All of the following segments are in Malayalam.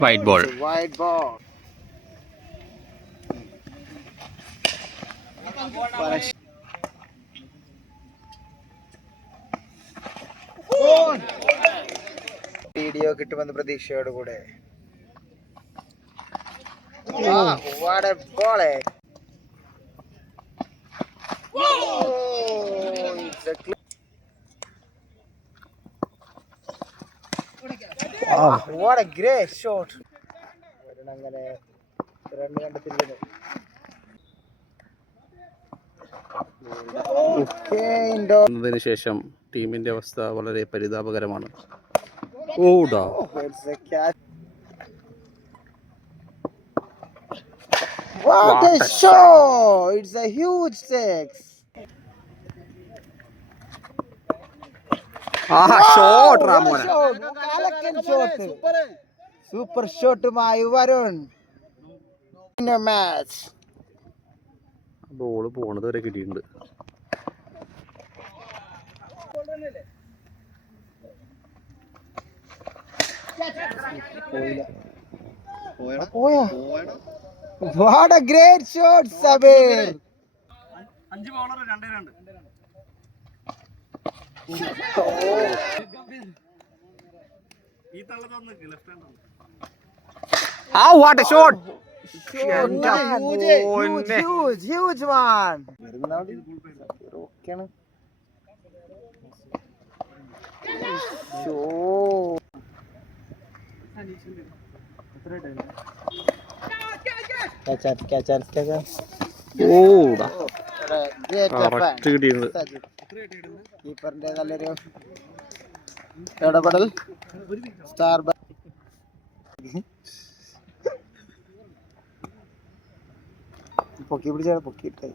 White ball white ball video കിട്ടുമെന്ന് പ്രതീക്ഷയോടുകൂടെ. പോളെ ബോളെ വാട്ട് എ ഗ്രേറ്റ് ഷോട്ട് അങ്ങനെ റൺ ശേഷം ടീമിന്റെ അവസ്ഥ വളരെ പരിതാപകരമാണ് ഓടാ a catch. What a shot! It's a huge six. ആ ഷോട്ട് റാമോന സൂപ്പർ ഷോട്ടുമായി വരുൺ. മാച്ച് ബോൾ പോണത് വരെ കിട്ടിയിട്ടുണ്ട്. What a great shot Sabeer അഞ്ച് ബോളർ രണ്ടേ രണ്ട്. ആ what a shot huge, huge, huge one. ഓക്കെയാണ് ഓടാ കറക്റ്റ് കിട്ടിയിട്ടുണ്ട്. കീപ്പറിന്റെ നല്ലൊരു ഇടപെടൽ. സ്റ്റാർ പൊക്കി പിടിച്ചാണ് പൊക്കിയിട്ട്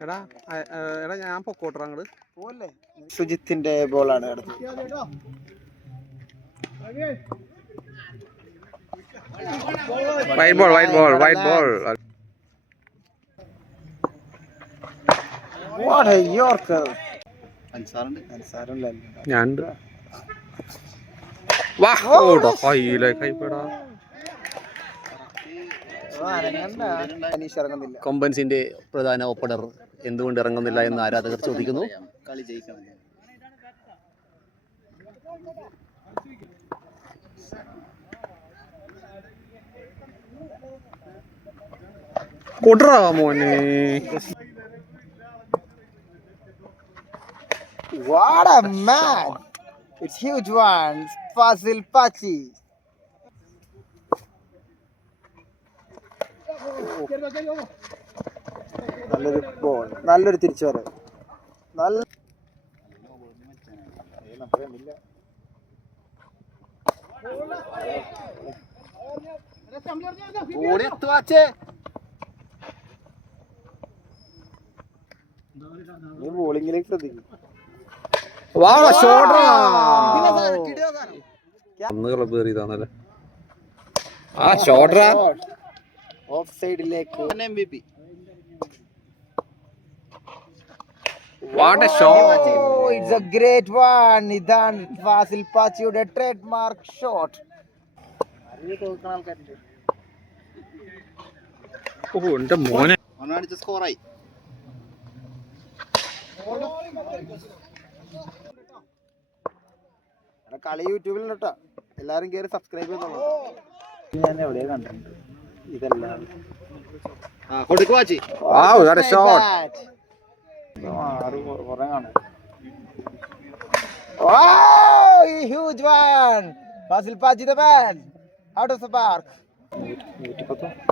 എടാ ആ, ആ, എടാ ഞാൻ പൊക്കോട്ടറ അങ്ങട്. പോലെ സുജിത്തിന്റെ ബോളാണ് കിടന്നത് white ball white ball white ball what a yorker അൻസാറുണ്ടല്ലോ? ഞാൻ വാ ഓടാ കയ്യിലെ കൈപ്പെടാ കൊമ്പൻസിന്റെ പ്രധാന ഓപ്പണർ എന്തുകൊണ്ട് ഇറങ്ങുന്നില്ല എന്ന് ആരാധകർ ചോദിക്കുന്നു. കളി ജയിക്കണം കൊട്രാ മോനെ What a man! It's huge one. Fazil Pachi. നല്ലൊരു ബോൾ നല്ലൊരു തിരിച്ചുവരവ് നല്ല ഏയ് ബോളിങ്ങിലേക്ക് ശ്രദ്ധിക്കും. ഓഫ് സൈഡിലേക്ക് M B P what a shot it's a great one. ഇതാണ് ഫാസിൽ പാച്ചിയുടെ ട്രേഡ് മാർക്ക് ഷോട്ട് ഓ എന്റെ മോനെ സ്കോറായി. കളി യൂട്യൂബിൽ കേട്ടോ. എല്ലാരും കേറി സബ്സ്ക്രൈബ് ചെയ്തോളൂ. ഞാൻ എവിടെയാ കണ്ടിട്ടുണ്ട്? ഇതെല്ലാം. ആ. ആറ് കുറെ കാണും. The park.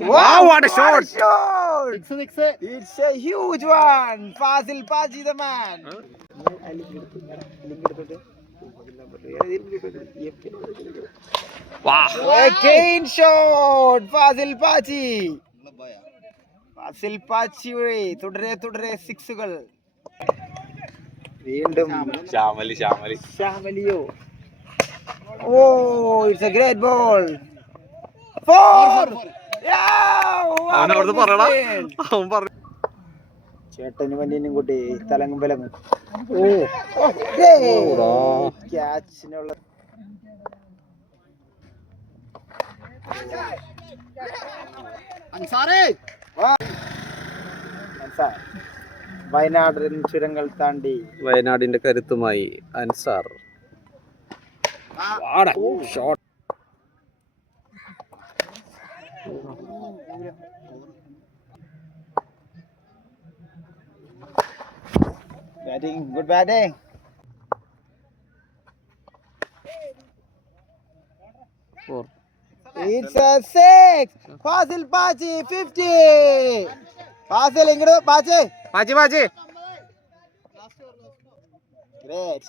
Wow, what a shot. shot. Six six It's a huge one. Fasil Pachi the man. Again shot. Fasil Pachi. Fasil പാച്ചിയുടെ തുടരെ തുടരെ സിക്സുകൾ വീണ്ടും ശ്യാമലി ശ്യാമലി ശ്യാമലിയോ ഓ it's a great ball Four. അവൻ അവിടുന്ന് പറയടാ. അവൻ പറഞ്ഞു ചേട്ടന് കൂട്ടി തലങ്ങും വിലങ്ങും. ക്യാച്ചിനുള്ള അൻസാറേ. വയനാടൻ ചുരങ്ങൾ താണ്ടി. വയനാടിന്റെ കരുത്തുമായി Ansar. Shot batting good batting four It's a six. Fasil Pachi, 50. Fasil ഇങ്ങോട്ട് പാച്ചേ പാച്ചി പാച്ചി Great.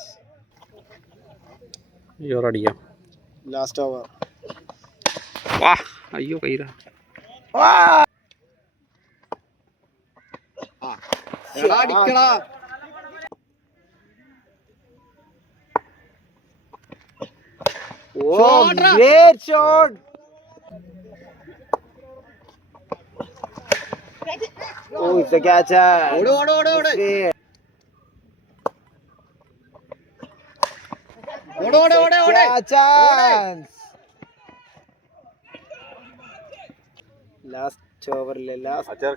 അയ്യോ അടിക്കാം Last over. വാ അയ്യോ കയ്യില എടാ അടിക്കടാ Oh, Shot, ra. great shot. Oh, it's a catcher. ഓട് ഓട് ഓട് ഓട് Great. ഓട് ഓട് ഓട് ഓട് Catchance. ലാസ്റ്റ് ഓവറിലെ ലാസ്റ്റ്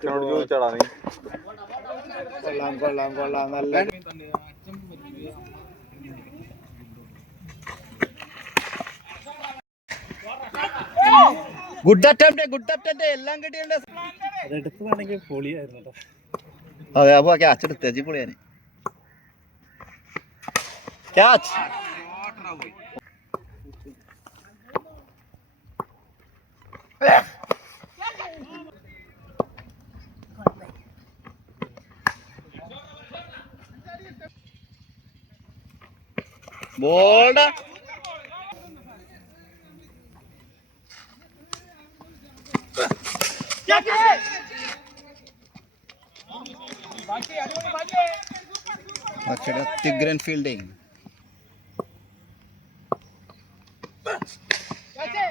കൊള്ളാം കൊള്ളാം കൊള്ളാം. നല്ല ഗുഡ് അറ്റംപ്റ്റ് ഗുഡ് അറ്റംപ്റ്റ് എല്ലാം കിട്ടിയുണ്ട് അതെ അപ്പൊ ക്യാച്ച് എടുത്ത് അജി പൊളിയാണ് catch ബോൾഡാ പക്ഷേ തിഗ്രൻ ഫീൽഡിങ് നഹി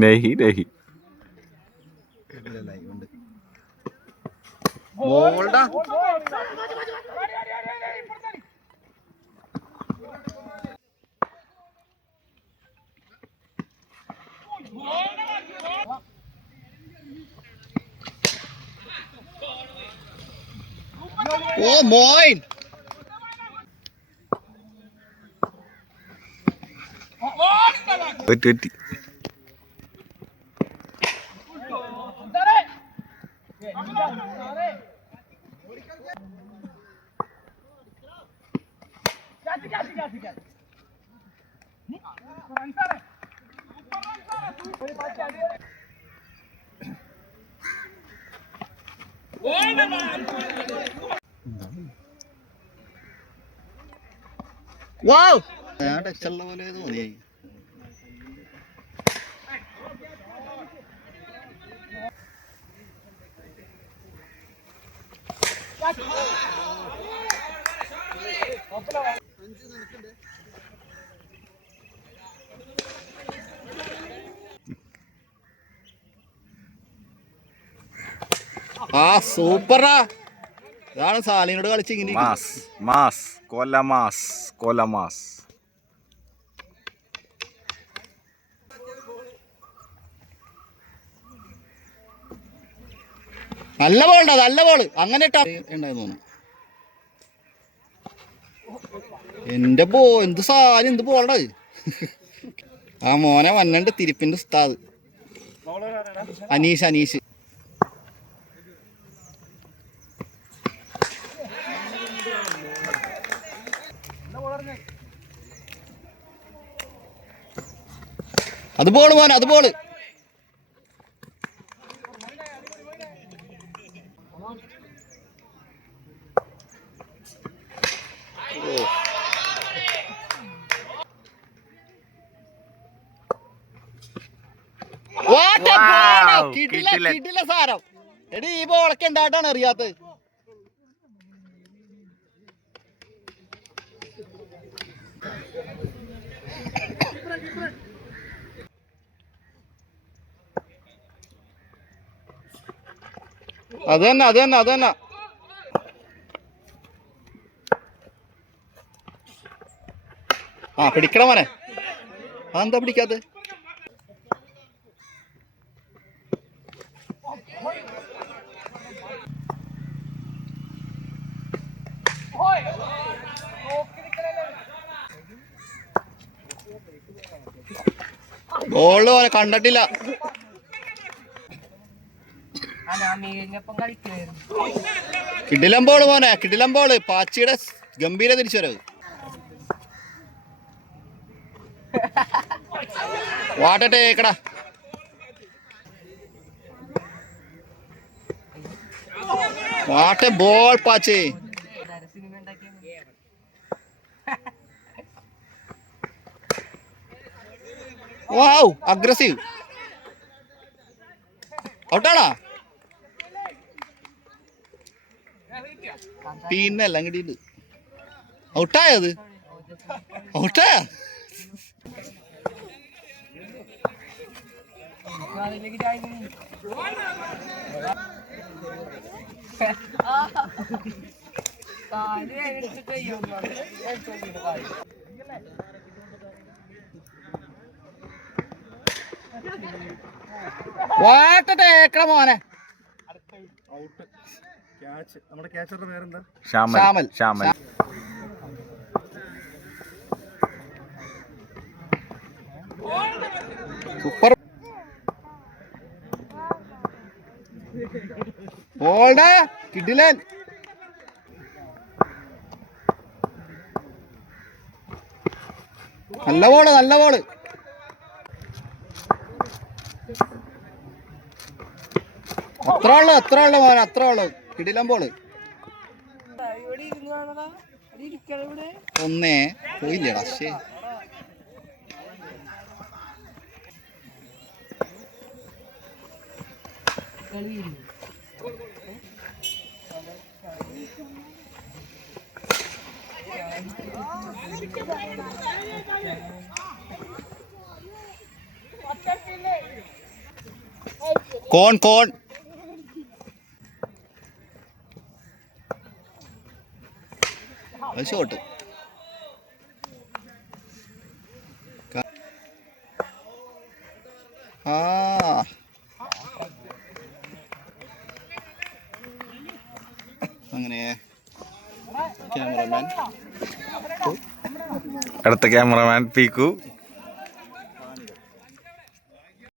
നഹി ബോൾഡാ ഓ മോയിൻ പറ്റി പറ്റി വാവ് ഞാൻ ടച്ചുള്ള പോലെ തോന്നിയായി ആ സൂപ്പറാ. ഇതാണ് സാലിനോട് കളിച്ച് ഇങ്ങനെ മാസ് മാസ് കൊല മാസ് കൊല മാസ്. നല്ല ബോളുണ്ടാ നല്ല ബോൾ അങ്ങനെ ഇട്ടാ ഉണ്ടായെന്ന് എന്റെ ബോ എന്ത് സാധനം എന്ത് ബോളാ ആ മോനെ വന്നണ്ട് തിരുപ്പിന്റെ ഉസ്താദ്. അനീഷ് അനീഷ്. അത് ബോൾ മോനെ അത് ബോൾ. കിട്ടില്ല കിട്ടില്ല സാരം എടി ഈ ബോളൊക്കെ ഉണ്ടായിട്ടാണ് അറിയാത്തത്? അത് തന്നെ അത് തന്നെ അത് തന്നെ. ആ പിടിക്കണം മോനെ. അതെന്താ പിടിക്കാത്തത്? ബോൾ പോലെ കണ്ടിട്ടില്ല. കിടിലം ബോൾ മോനെ കിടിലം ബോൾ പാച്ചിയുടെ ഗംഭീര തിരിച്ചുവരവ്. വാട്ടട്ടെ കടാ വാട്ടെ ബോൾ പാച്ചി. വാവ് അഗ്രസീവ് ഔട്ടാണോ പിന്നല്ല അങ്ങടിയിട്ട് ഔട്ടായത് ഔട്ടായ കാൽ എടുത്തിട്ട് ചെയ്യും കാൽ വാട്ടട്ടെ ഏക്കട മോനെ. ശ്യാമൽ സൂപ്പർ. നല്ല ബോൾ നല്ല ബോൾ അത്ര ഉള്ളു അത്ര ഉള്ളു മോനെ അത്ര ഉള്ളു കിടിലമ്പോൾ ഒന്നേ പോയില്ലേടാ ശേ കോൺ കോൺ. അത് ഷോട്ട് ആ. അങ്ങനെ. ക്യാമറമാൻ അടുത്ത ക്യാമറമാൻ പീക്കു